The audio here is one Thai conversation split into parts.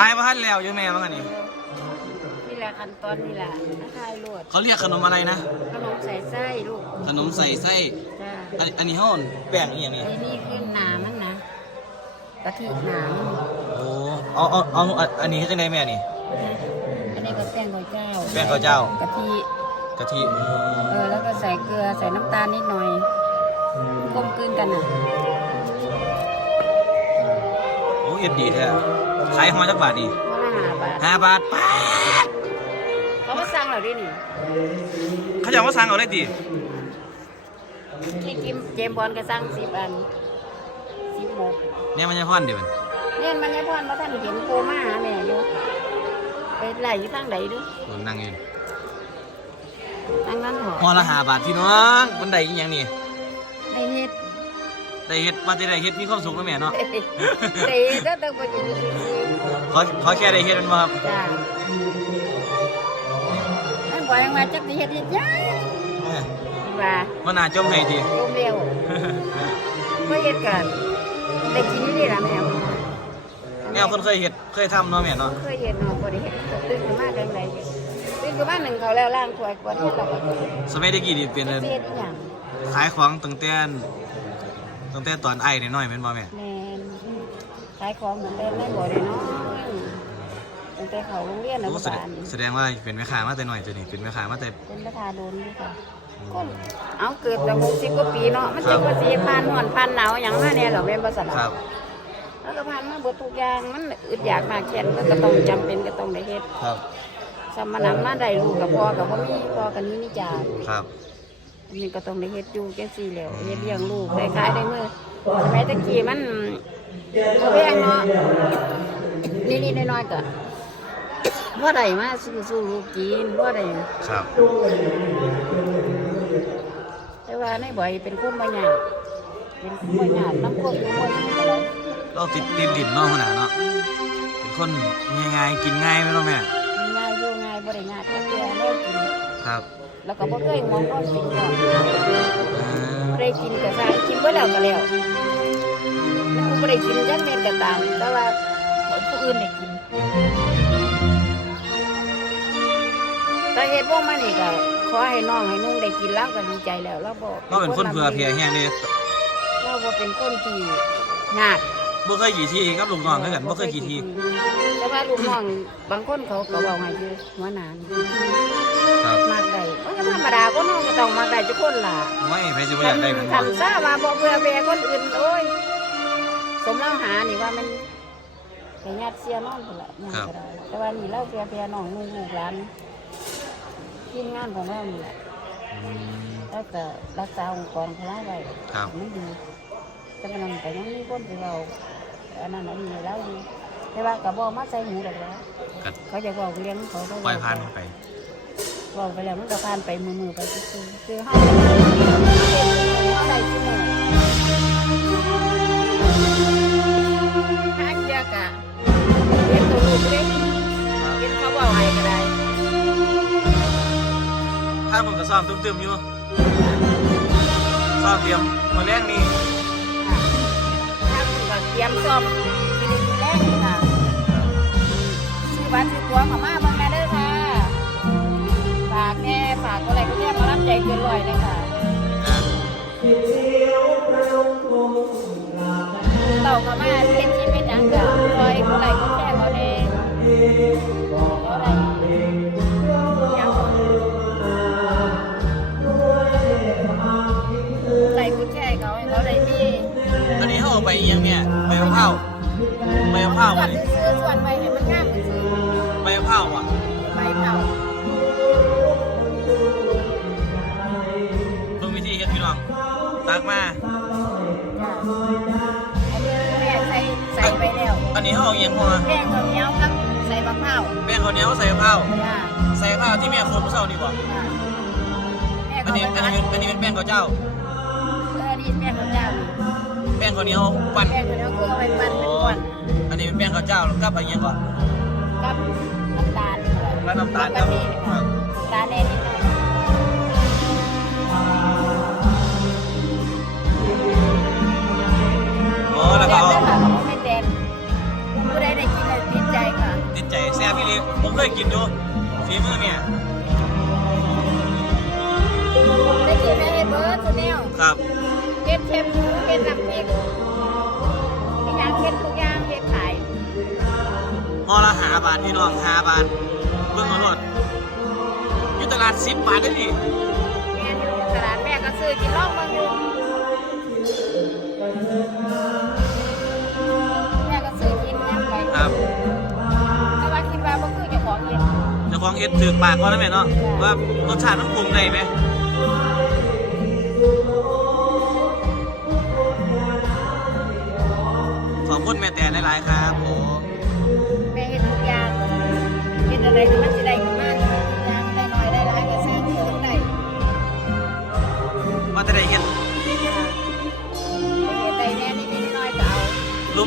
ทายว่าทันแล้วอยู่แม่ว่างั้นนี่นี่แหละขั้นตอนนี่แหละนะทายโลดเขาเรียกขนมอะไรนะ ขนมใส่ไส้ลูกขนมใส่ไส้ จ้าอันอันนี้ห้อนแป้งอีหยังนี่ไอ้นี่คือหนามันนะกะทิหนามันโอ้เอาเอาเอาเอาอันนี้คือจังไดแม่นี่ อันนี้ก็แป้งข้าวเจ้าแป้งข้าวเจ้า กะทิกะทิเออแล้วก็ใส่เกลือใส่น้ำตาลนิดหน่อยกลมกลืนกันอะโอ้เอ็ดดีแท้ ขายห่อจักบาทนี่เพราะละห้าบาทห้าบาทป๊าดเขาก็สั่งเราด้วยนี่เขาจะเอามาสั่งเอาเลยดิที่กิมเจมส์บอลก็สั่งสิบอันสิบหกเนี่ยมันจะฮ้อนดิมันเนี่ยมันยังพอนว่าท่านเห็นโกมาหาแม่อยู่ไปไหลอยู่ทางไหนดูผมนั่งอยู่ทางนั้นเหรอห่อละห้าบาทพี่น้องมันได้อีหยังนี่ในเฮ็ด ได้เฮ็ดว่าจะได้เฮ็ดมีความสุขนะแม่เนาะ เตะเด้อต้องไปกินซื้อขอขอแค่ได้เฮ็ดมันมาครับจ้าอันบ่ยังมาจักสิเฮ็ดเฮ็ดยังเออว่าว่าน่าจมให้ดีโยมเร็วบ่เฮ็ดกันได้กินอยู่นี่ล่ะแม่แนวคนเคยเฮ็ดเคยทำเนาะแม่เนาะเคยเฮ็ดเนาะบ่ได้เฮ็ดตื่นขึ้นมาจังไดตื่นขึ้นมาหนึ่งเขาแล้วล้างถ้วยก่อนเฮ็ดแล้วก็สมัยเด็กกี่นี่เป็นเฮ็ดอีหยังขายของตั้งแต่ ตั้งแต่ตอนไอ้น้อยๆแม่นบ่แม่แม่นขายของเหมือนเดิมแม่บ่ได้น้อยตั้งแต่เขาโรงเรียนอนุโอ้แสดบางลแสดงว่าเป็นแม่ค้ามาแต่น้อยตัวนี้เป็นแม่ค้ามาแต่ เป็นประธานโดนด้วยค่ะคนเอาเกิดแต่หกสิบกว่าปีเนาะมันจะว่าสีพันหอนพันหนาวอย่างมาเนี่ยเหรอแม่นบริษัทครับแล้วก็พันมาเบดทุกอย่างมันอึดอยากมากแค่นมันก็ต้องจำเป็นก็ต้องได้เฮ็ดครับสมนังมาได้ลูกกับพ่อกับพ่อมีพ่อกันนี้นี่จ่าครับอั นนี้ก็ต้องได้เฮ็ดอยู่แก่สี่แล้วเฮ็ดเลี้ยงลูกได้ขายได้มือสมัยตะกี้มันแพงเนาะนี่ๆน้อยๆก็พ่อใดมาสู้สู้ลูกกินพ่อใดครับ แต่ว่าในบ่อยเป็นคนบ่ยากเป็นคนบ่ยากน้ำพวกอยู่บ่อยนี่ก็ได้เราติดติดดินเนาะขนาดเนาะเป็นคนง่ายๆกินง่ายไหมเนาะแม่ง่ายอยู่ง่ายบ่ได้ยากแค่เดียวแน่กินครับ แล้วก็บ่เคยหวงความสิ่งของอ่าบ่ได้กินก็สร้างกินบ่แล้วก็แล้วแล้วกูบ่ได้กินจักเม็ดก็ตาม แต่ว่าผู้อื่นได้กินแต่เฮ็ดพวกมันนี่ก็ขอให้น้องให้นุ่งได้กินแล้วก็ดีใจแล้วเราบ่เราเป็นคนเผื่อเพียแห้งเด้เราบ่เป็นคนที่ยากบ่เคยกี่ทีกับลูกน้องคือกันบ่เคยกี่ทีแต่ว่าลูกน้องบางคนเขาก็เว้าให้อยู่หัวหน้า ธรรมดาก็น้องก็ต้องมากได้ทุกคนล่ะไม่ใครสิบ่อยากได้เหมือนคับ่นซาว่าบ่เบื่อแบคนอื่นโอ้ยสมเราหานี่ว่ามันไปญาติเสียน้องพุ่นละยังก็ได้แต่ว่านี่เราเพียเพียน้องนุ่งลูกหลานทีมงานของเรานี่แหละอืม แล้วก็รักษาองค์กรของเราไว้ครับ ไม่ดีแต่มันนก็ยังมีคนที่เราอันนั้นอันนี้แล้วอยู่แต่ว่าก็บ่มาใส่หูดอกแล้วก็เขาจะบอกเลี้ยงเขาก็ปล่อยผ่านไป บอกไปแล้วมันก็ผ่านไปมือมือไปคือคือเฮาเฮาได้ที่มือหาเกียกะเลี้ยงตัวลูกเล็กเลี้ยงเขาเบาให้ก็ได้ถ้าผมก็ซ้อมตึมๆอยู่ซ้อมเตรียมมาแรงนี่ถ้าคุณก็เตรียมซ้อมสิริแรกนี่ค่ะชื่อบ้านชื่อตัวเขามาเบิ่ง แม่เด้อค่ะฝากแน่ฝากอะไรก็แค่มารับใจเกินร้อยเลยค่ะอ่าเราก็มาเล่นชีวิตอย่างเดียวคอยเท่าไหร่ก็แค่เขาเลยเท่าไหร่ยังไหลกูแช่เขาให้เขาได้ดีอันนี้เขาเอาไปเอียงเนี่ยใบมะพร้าวใบมะพร้าวส่วอะนนี่ซื้อส่วนไป องตักมาจ้ะอันนี้แม่ใส่ใส่ไปแล้วอันนี้เขาเอาเอียงพอแป้งข้าวเหนียวกับใส่มะพร้าวแป้งข้าวเหนียวใส่มะพร้าวจ้าใส่มะพร้าวที่แม่คนเมื่อเช้านี่บ่จ้าแม่อันเขานี้ไปอันตัดนี้เป็นอันนี้เป็นแป้งข้าวเจ้า เออนี่แป้งข้าวเจ้านี่แป้งข้าวเหนียวปั้นแป้งข้าวเหนียวคือเอาไปปั้นเป็นก้อนอันนี้เป็นแป้งข้าวเจ้าแล้วกับอะไรเงี้ยก่อนกับน้ำตาลแล้วน้ำตาลกะกับทิครับตาลแน่นิดหน่ ครับเฮ็ดเค็มเฮ็ดน้ำพริกมีอย่างเฮ็ดทุกอย่างเฮ็ดขายห่อละหาบาทพี่น้องหาบาทเบิ่งเอาหมดอยู่ตลาดสิบบาทได้ดิแม่อยู่ตลาดแม่ก็ซื้อกินรอบเมืองอยู่แม่ก็ซื้อกินแม่ไปครับแต่ว่าคิดว่าบ่คือเจ้าของเฮ็ดเจ้าของเฮ็ดถือปากก่อนนะแม่เนาะว่ารสชาติมันปรุงได้ไหม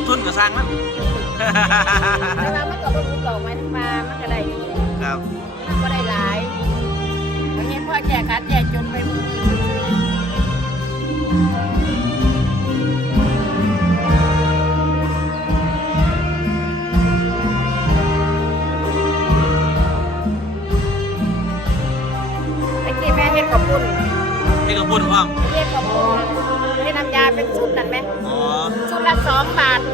ทุนกับสร้างมันแต่ว่ามันก็บ่รู้หรอกมันมามันก็ได้อยู่ครับมันก็ได้หลายบางทีพ่อแจกคัดแจกจนไปมือไอ้ที่แม่เฮ็ดข้าวปุ้นให้กับพุ่นพร้อมเฮ็ดข้าวปุ้นเฮ็ดน้ำยาเป็นชุดนั่นไหมอ๋อชุดละสองบาทชุด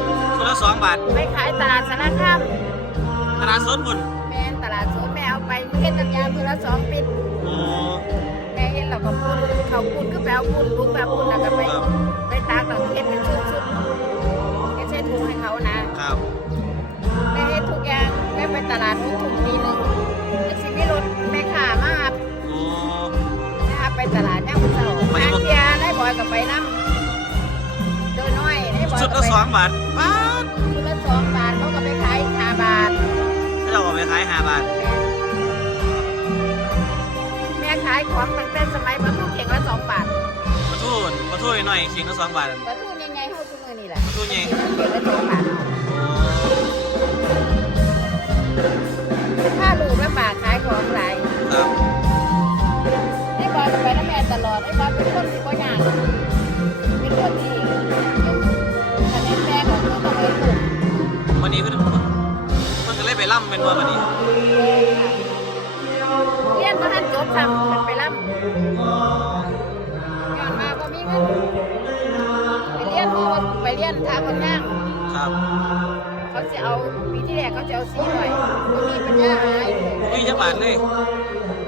ละสองบาท ไปขายตลาดสารคามตลาดสดบุญแม่นตลาดสดแม่เอาไปเฮ็ดน้ำยาชุดละสองปิดโอ้แม่เห็นเราก็พูดเขาพูดคือแปลพูดลูกแปลพูดแล้วก็ไป ค สองบาทป้าดชุดละสองบาทเขาก็ไปขายห้าบาทถ้าเราเอาไปขายห้าบาทแม่ขายของตั้งแต่สมัยมันทุกเข่งละสองบาทปลาทูนปลาทูหน่อยๆเข่งละสองบาทแต่ทุกใหญ่ๆเท่าทุกมือนี่แหละปลาทูใหญ่เข่งละสองบาท เลยไปล่ำเป็นว่าวันนี้เรียนมาท่านจบซ้ำมันไปล่ำย้อนมาพอมีเงินไปเรียนมาไปเรียนทางคนย่างครับเขาจะเอาปีที่แรกเขาจะเอาซีหน่อยก็มีปัญญาหายนี่จะบาทเลย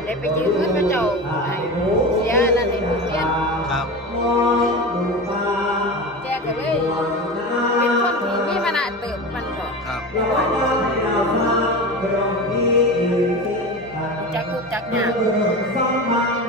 ได้ไปยืมเงินมาเจ้าให้เสียนั่นให้ลูกเรียนครับ จักทุกจักหนัก